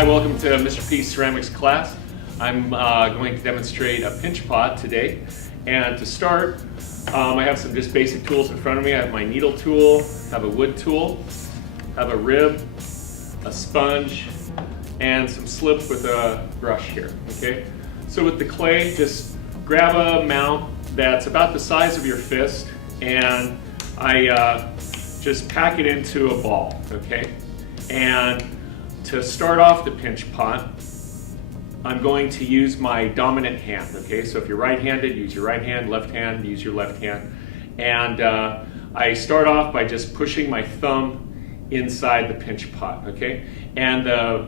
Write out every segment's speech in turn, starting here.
Hi, welcome to Mr. P Ceramics class. I'm going to demonstrate a pinch pot today. And to start, I have some just basic tools in front of me. I have my needle tool, I have a wood tool, I have a rib, a sponge, and some slips with a brush here, okay? So with the clay, just grab a amount that's about the size of your fist, and I just pack it into a ball, okay? And to start off the pinch pot, I'm going to use my dominant hand, okay? So if you're right-handed, use your right hand, left hand, use your left hand. And I start off by just pushing my thumb inside the pinch pot, okay? And the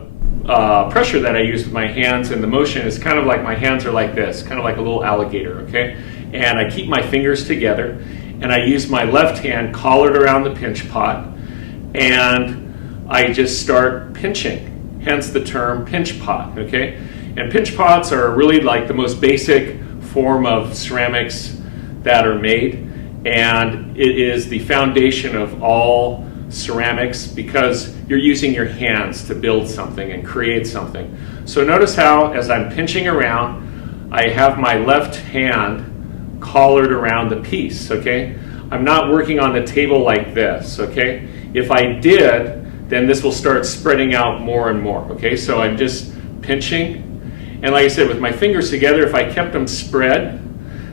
pressure that I use with my hands and the motion is kind of like my hands are like this, kind of like a little alligator, okay? And I keep my fingers together, and I use my left hand collared around the pinch pot, and I just start pinching, hence the term pinch pot, okay? And pinch pots are really like the most basic form of ceramics that are made, and it is the foundation of all ceramics because you're using your hands to build something and create something. So notice how, as I'm pinching around, I have my left hand collared around the piece, okay? I'm not working on the table like this, okay? If I did, then this will start spreading out more and more, okay? So I'm just pinching, and like I said, with my fingers together, if I kept them spread,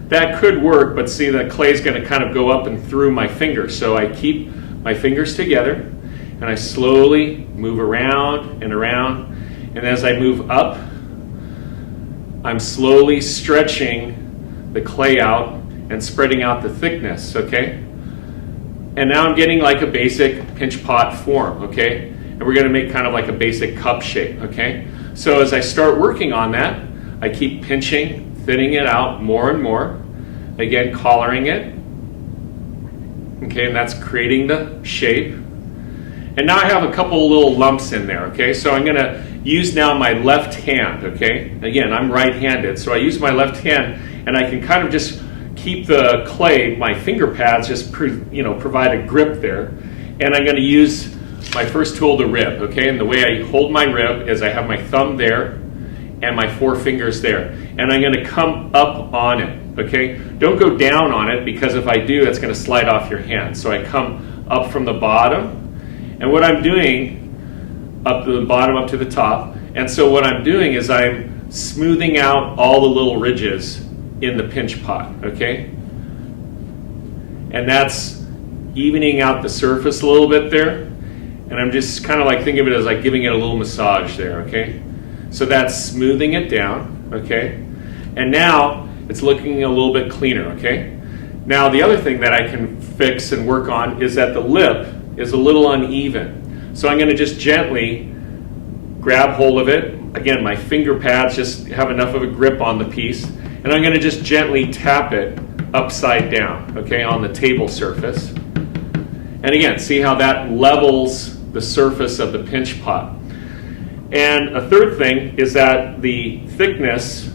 that could work, but see, the clay is gonna kind of go up and through my fingers. So I keep my fingers together, and I slowly move around, and as I move up, I'm slowly stretching the clay out and spreading out the thickness, okay? And now I'm getting like a basic pinch pot form, okay? And we're gonna make kind of like a basic cup shape, okay? So as I start working on that, I keep pinching, thinning it out more and more, again, collaring it, okay, and that's creating the shape. And now I have a couple little lumps in there, okay? So I'm gonna use now my left hand, okay? Again, I'm right-handed, so I use my left hand, and I can kind of just keep the clay, my finger pads, just provide a grip there. And I'm gonna use my first tool, the rib, okay? And the way I hold my rib is I have my thumb there and my four fingers there. And I'm gonna come up on it, okay? Don't go down on it, because if I do, it's gonna slide off your hand. So I come up from the bottom, and what I'm doing, up to the bottom, up to the top, and so what I'm doing is I'm smoothing out all the little ridges in the pinch pot, okay? And that's evening out the surface a little bit there. And I'm just kind of like, think of it as like giving it a little massage there, okay? So that's smoothing it down, okay? And now it's looking a little bit cleaner, okay? Now the other thing that I can fix and work on is that the lip is a little uneven. So I'm gonna just gently grab hold of it. Again, my finger pads just have enough of a grip on the piece. And I'm gonna just gently tap it upside down, okay, on the table surface. And again, see how that levels the surface of the pinch pot. And a third thing is that the thickness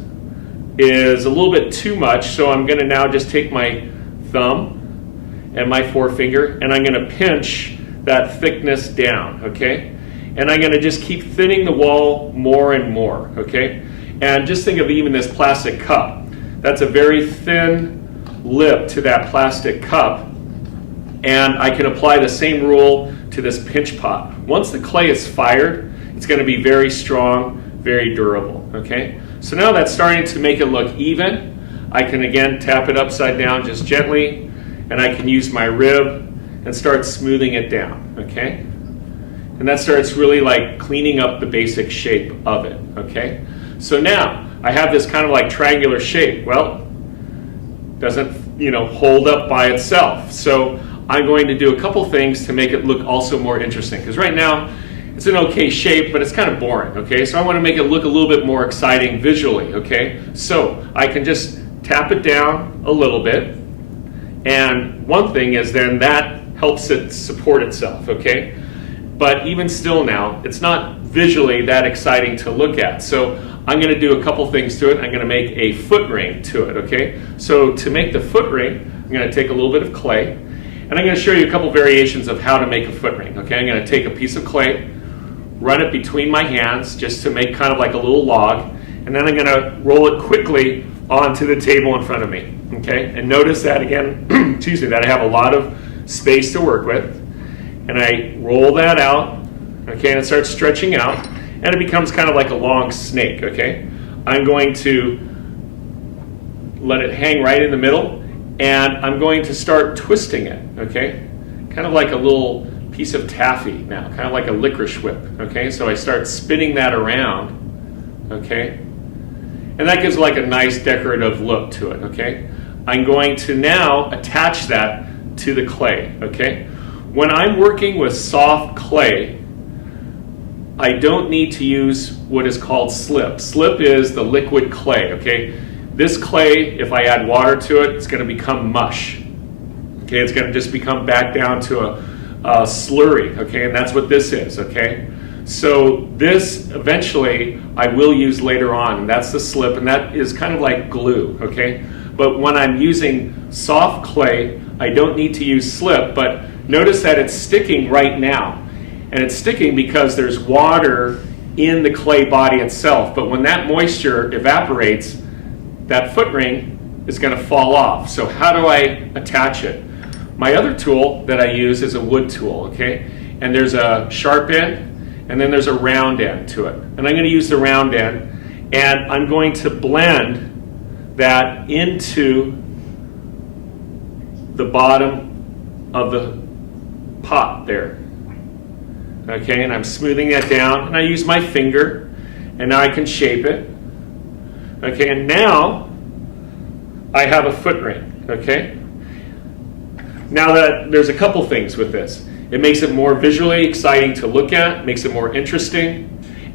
is a little bit too much, so I'm gonna now just take my thumb and my forefinger, and I'm gonna pinch that thickness down, okay? And I'm gonna just keep thinning the wall more and more, okay? And just think of even this plastic cup. That's a very thin lip to that plastic cup. And I can apply the same rule to this pinch pot. Once the clay is fired, it's gonna be very strong, very durable, okay? So now that's starting to make it look even. I can again tap it upside down just gently, and I can use my rib and start smoothing it down, okay? And that starts really like cleaning up the basic shape of it, okay? So now I have this kind of like triangular shape. Well, doesn't hold up by itself. So I'm going to do a couple things to make it look also more interesting, because right now it's an okay shape, but it's kind of boring, okay? So I want to make it look a little bit more exciting visually, okay? So I can just tap it down a little bit, and one thing is then that helps it support itself, okay? But even still now, it's not visually that exciting to look at. So I'm gonna do a couple things to it. I'm gonna make a foot ring to it, okay? So to make the foot ring, I'm gonna take a little bit of clay, and I'm gonna show you a couple variations of how to make a foot ring, okay? I'm gonna take a piece of clay, run it between my hands just to make kind of like a little log, and then I'm going to roll it quickly onto the table in front of me. Okay, and notice that again, excuse me, that I have a lot of space to work with, and I roll that out, okay, and it starts stretching out, and it becomes kind of like a long snake. Okay, I'm going to let it hang right in the middle, and I'm going to start twisting it. Okay, kind of like a little piece of taffy now, kind of like a licorice whip. Okay, so I start spinning that around. Okay, and that gives like a nice decorative look to it. Okay, I'm going to now attach that to the clay. Okay, when I'm working with soft clay, I don't need to use what is called slip. Slip is the liquid clay. Okay, this clay, if I add water to it, it's going to become mush. Okay, it's going to just become back down to a slurry. Okay, and that's what this is. Okay, so this eventually I will use later on, and that's the slip, and that is kind of like glue. Okay, but when I'm using soft clay, I don't need to use slip, but notice that it's sticking right now. And it's sticking because there's water in the clay body itself. But when that moisture evaporates, that foot ring is going to fall off. So how do I attach it? My other tool that I use is a wood tool, okay? And there's a sharp end, and then there's a round end to it. And I'm going to use the round end, and I'm going to blend that into the bottom of the pot there. Okay, and I'm smoothing that down, and I use my finger, and now I can shape it. Okay, and now I have a foot ring. Okay, now that there's a couple things with this. It makes it more visually exciting to look at, makes it more interesting,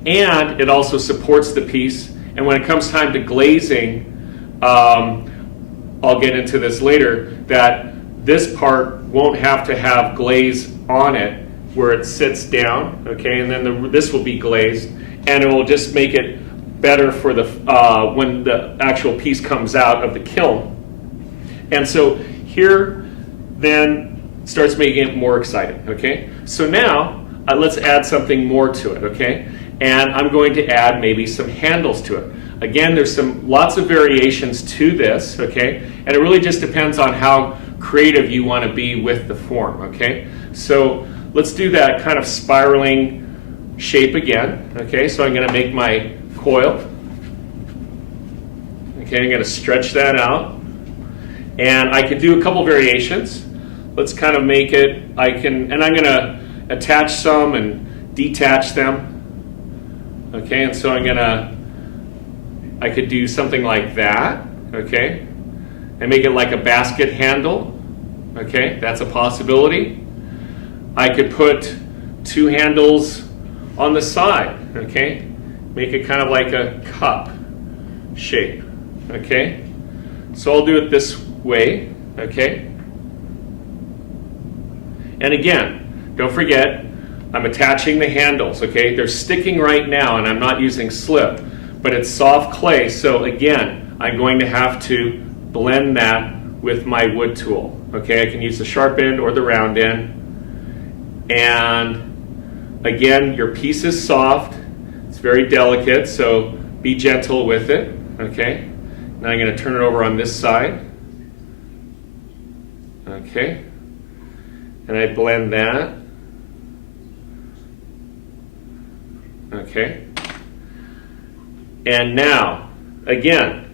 and it also supports the piece. And when it comes time to glazing, I'll get into this later, that this part won't have to have glaze on it where it sits down, okay, and then this will be glazed, and it will just make it better for the when the actual piece comes out of the kiln. And so here then starts making it more exciting. Okay, so now let's add something more to it. Okay, and I'm going to add maybe some handles to it. Again, there's lots of variations to this. Okay, and it really just depends on how creative you want to be with the form. Okay, so let's do that kind of spiraling shape again. Okay, so I'm going to make my coil. Okay, I'm going to stretch that out. And I can do a couple variations. Let's kind of make it, and I'm going to attach some and detach them. Okay, and so I could do something like that. Okay, and make it like a basket handle. Okay, that's a possibility. I could put two handles on the side, okay? Make it kind of like a cup shape, okay? So I'll do it this way, okay? And again, don't forget, I'm attaching the handles, okay? They're sticking right now, and I'm not using slip, but it's soft clay, so again, I'm going to have to blend that with my wood tool, okay? I can use the sharp end or the round end. And again, your piece is soft, it's very delicate, so be gentle with it, okay? Now I'm going to turn it over on this side, okay? And I blend that, okay? And now, again,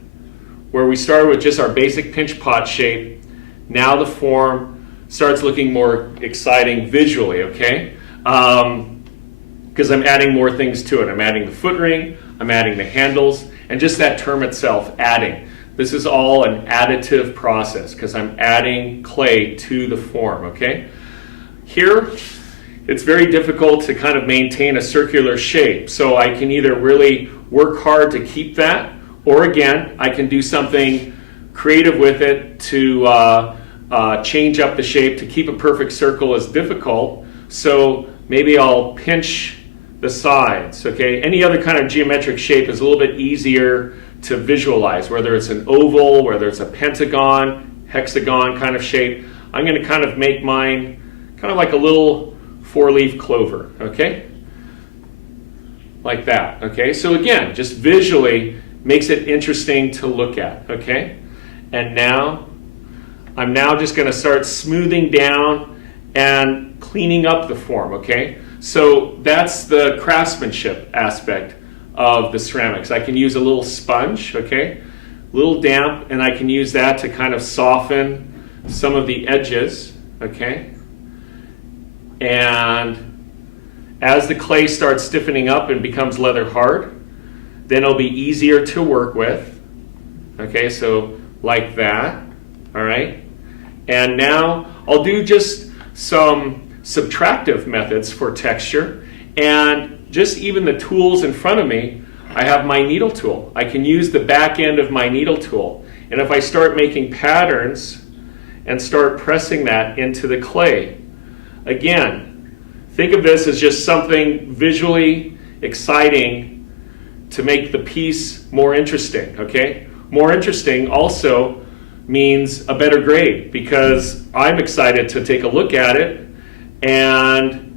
where we started with just our basic pinch pot shape, now the form starts looking more exciting visually, okay? Because I'm adding more things to it. I'm adding the foot ring, I'm adding the handles, and just that term itself, adding. This is all an additive process because I'm adding clay to the form, okay? Here, it's very difficult to kind of maintain a circular shape, so I can either really work hard to keep that, or again, I can do something creative with it to change up the shape. To keep a perfect circle is difficult, so maybe I'll pinch the sides, okay? Any other kind of geometric shape is a little bit easier to visualize, whether it's an oval, whether it's a pentagon, hexagon kind of shape. I'm going to kind of make mine kind of like a little four-leaf clover, okay? like that, okay? So again, just visually makes it interesting to look at, okay? And now, I'm now just gonna start smoothing down and cleaning up the form, okay? So that's the craftsmanship aspect of the ceramics. I can use a little sponge, okay? A little damp, and I can use that to kind of soften some of the edges, okay? And as the clay starts stiffening up and becomes leather hard, then it'll be easier to work with. Okay, so like that, all right? And now I'll do just some subtractive methods for texture, and just even the tools in front of me, I have my needle tool. I can use the back end of my needle tool. And if I start making patterns and start pressing that into the clay, again, think of this as just something visually exciting to make the piece more interesting, okay? More interesting also means a better grade, because I'm excited to take a look at it and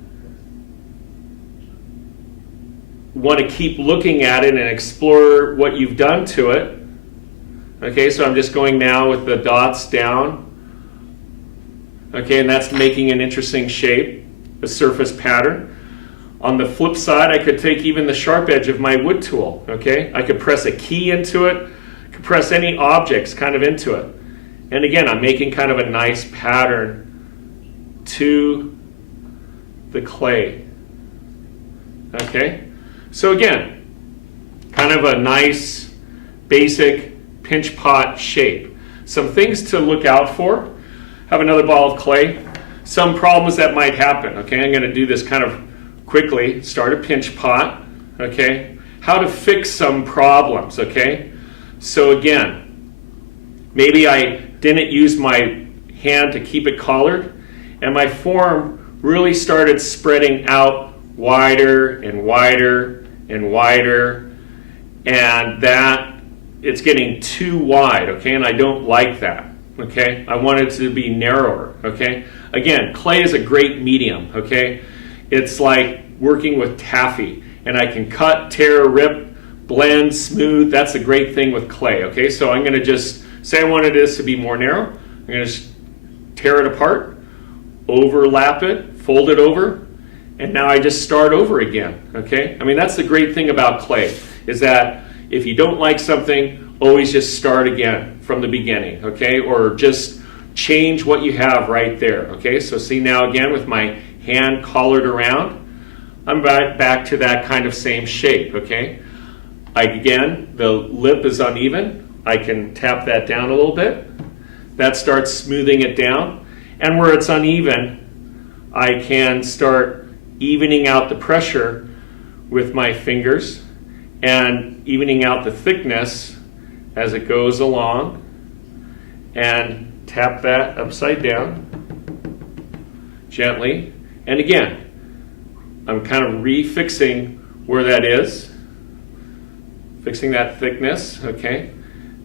want to keep looking at it and explore what you've done to it. Okay, so I'm just going now with the dots down. Okay, and that's making an interesting shape, a surface pattern. On the flip side, I could take even the sharp edge of my wood tool, okay? I could press a key into it, could press any objects kind of into it. And again, I'm making kind of a nice pattern to the clay, okay? So again, kind of a nice, basic pinch pot shape. Some things to look out for. Have another ball of clay. Some problems that might happen, okay? I'm gonna do this kind of quickly. Start a pinch pot, okay? How to fix some problems, okay? So again, maybe I didn't use my hand to keep it collared, and my form really started spreading out wider and wider and wider, and that it's getting too wide, okay? And I don't like that, okay? I want it to be narrower, okay? Again, clay is a great medium, okay? It's like working with taffy, and I can cut, tear, rip, blend, smooth. That's the great thing with clay, okay? So I'm gonna just say I wanted this to be more narrow. I'm gonna just tear it apart, overlap it, fold it over, and now I just start over again, okay? I mean, that's the great thing about clay, is that if you don't like something, always just start again from the beginning, okay? Or just change what you have right there, okay? So see now again with my hand collared around, I'm back to that kind of same shape, okay? Again, the lip is uneven. I can tap that down a little bit. That starts smoothing it down. And where it's uneven, I can start evening out the pressure with my fingers and evening out the thickness as it goes along, and tap that upside down gently. And again, I'm kind of refixing where that is, fixing that thickness, okay,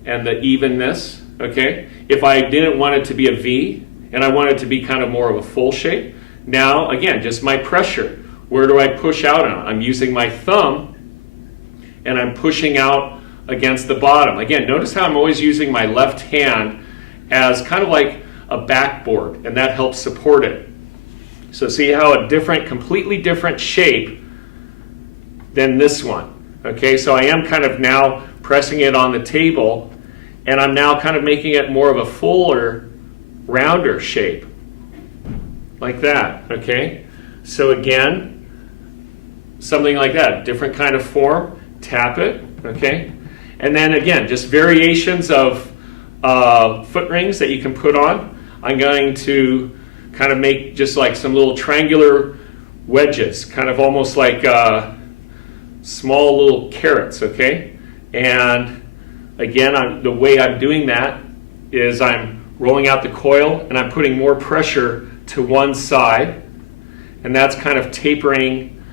and the evenness, okay. If I didn't want it to be a V and I want it to be kind of more of a full shape, now again, just my pressure. Where do I push out on? I'm using my thumb and I'm pushing out against the bottom. Again, notice how I'm always using my left hand as kind of like a backboard, and that helps support it. So see how a different, completely different shape than this one. Okay, so I am kind of now pressing it on the table, and I'm now kind of making it more of a fuller, rounder shape, like that, okay? So again, something like that, different kind of form, tap it, okay? And then again, just variations of foot rings that you can put on. I'm going to kind of make just like some little triangular wedges, kind of almost like small little carrots, okay? And again, the way I'm doing that is I'm rolling out the coil and I'm putting more pressure to one side, and that's kind of tapering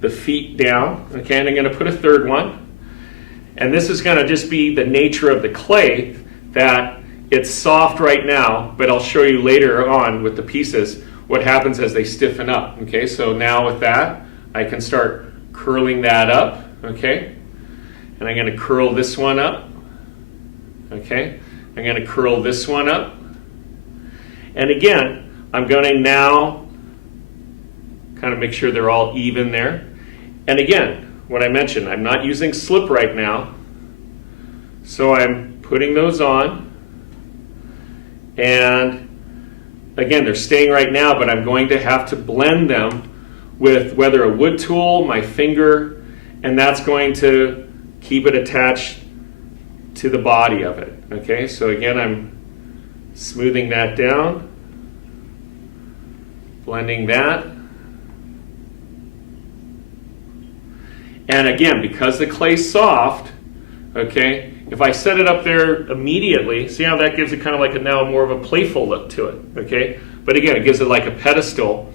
the feet down, okay? And I'm going to put a third one, and this is going to just be the nature of the clay, that it's soft right now, but I'll show you later on with the pieces what happens as they stiffen up, okay? So now with that, I can start curling that up, okay? And I'm going to curl this one up, okay? I'm going to curl this one up. And again, I'm going to now kind of make sure they're all even there. And again, what I mentioned, I'm not using slip right now, so I'm putting those on. And again, they're staying right now, but I'm going to have to blend them with whether a wood tool, my finger, and that's going to keep it attached to the body of it. Okay, so again, I'm smoothing that down, blending that. And again, because the clay's soft, okay, if I set it up there immediately, see how that gives it kind of like a now more of a playful look to it, okay? But again, it gives it like a pedestal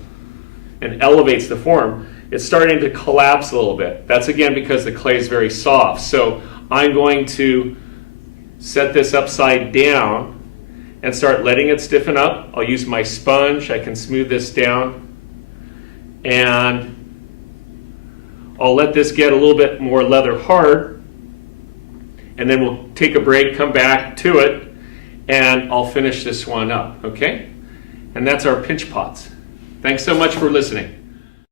and elevates the form. It's starting to collapse a little bit. That's again because the clay is very soft. So I'm going to set this upside down and start letting it stiffen up. I'll use my sponge. I can smooth this down. And I'll let this get a little bit more leather hard. And then we'll take a break, come back to it, and I'll finish this one up, okay? And that's our pinch pots. Thanks so much for listening.